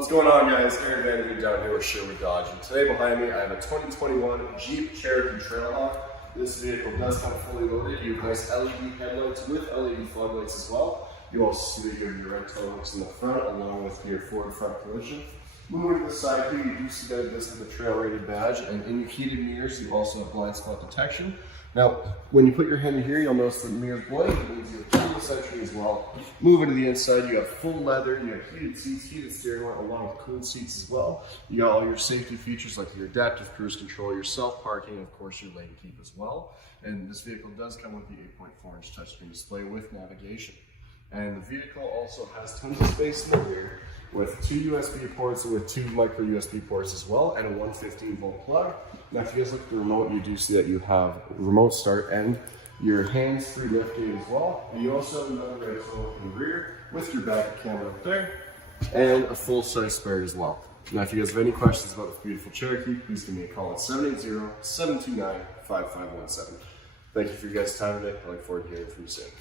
What's going on, guys? Aaron Van down here with Sherwood Dodge, and today behind me I have a 2021 Jeep Cherokee Trailhawk. This vehicle does come fully loaded. You have nice LED headlights with LED floodlights as well. You also see that you have your rental hooks in the front along with your forward front collision. Moving to the side here, you do see that it does have a trail rated badge, and in your heated mirrors you also have blind spot detection. Now, when you put your hand in here, you'll notice the mirrors blank. It means you have keyless entry as well. Moving to the inside, you have full leather, you have heated seats, heated steering wheel, along with cooled seats as well. You got all your safety features like your adaptive cruise control, your self-parking, and of course your lane keep as well. And this vehicle does come with the 8.4-inch touchscreen display with navigation. And the vehicle also has tons of space in the rear with 2 USB ports and with 2 micro USB ports as well, and a 115-volt plug. Now, if you guys look at the remote, you do see that you have remote start and your hands-free liftgate as well. And you also have another rental in the rear with your backup camera up there and a full-size spare as well. Now, if you guys have any questions about this beautiful Cherokee, please give me a call at 780-729-5517. Thank you for your guys' time today. I look forward to hearing from you soon.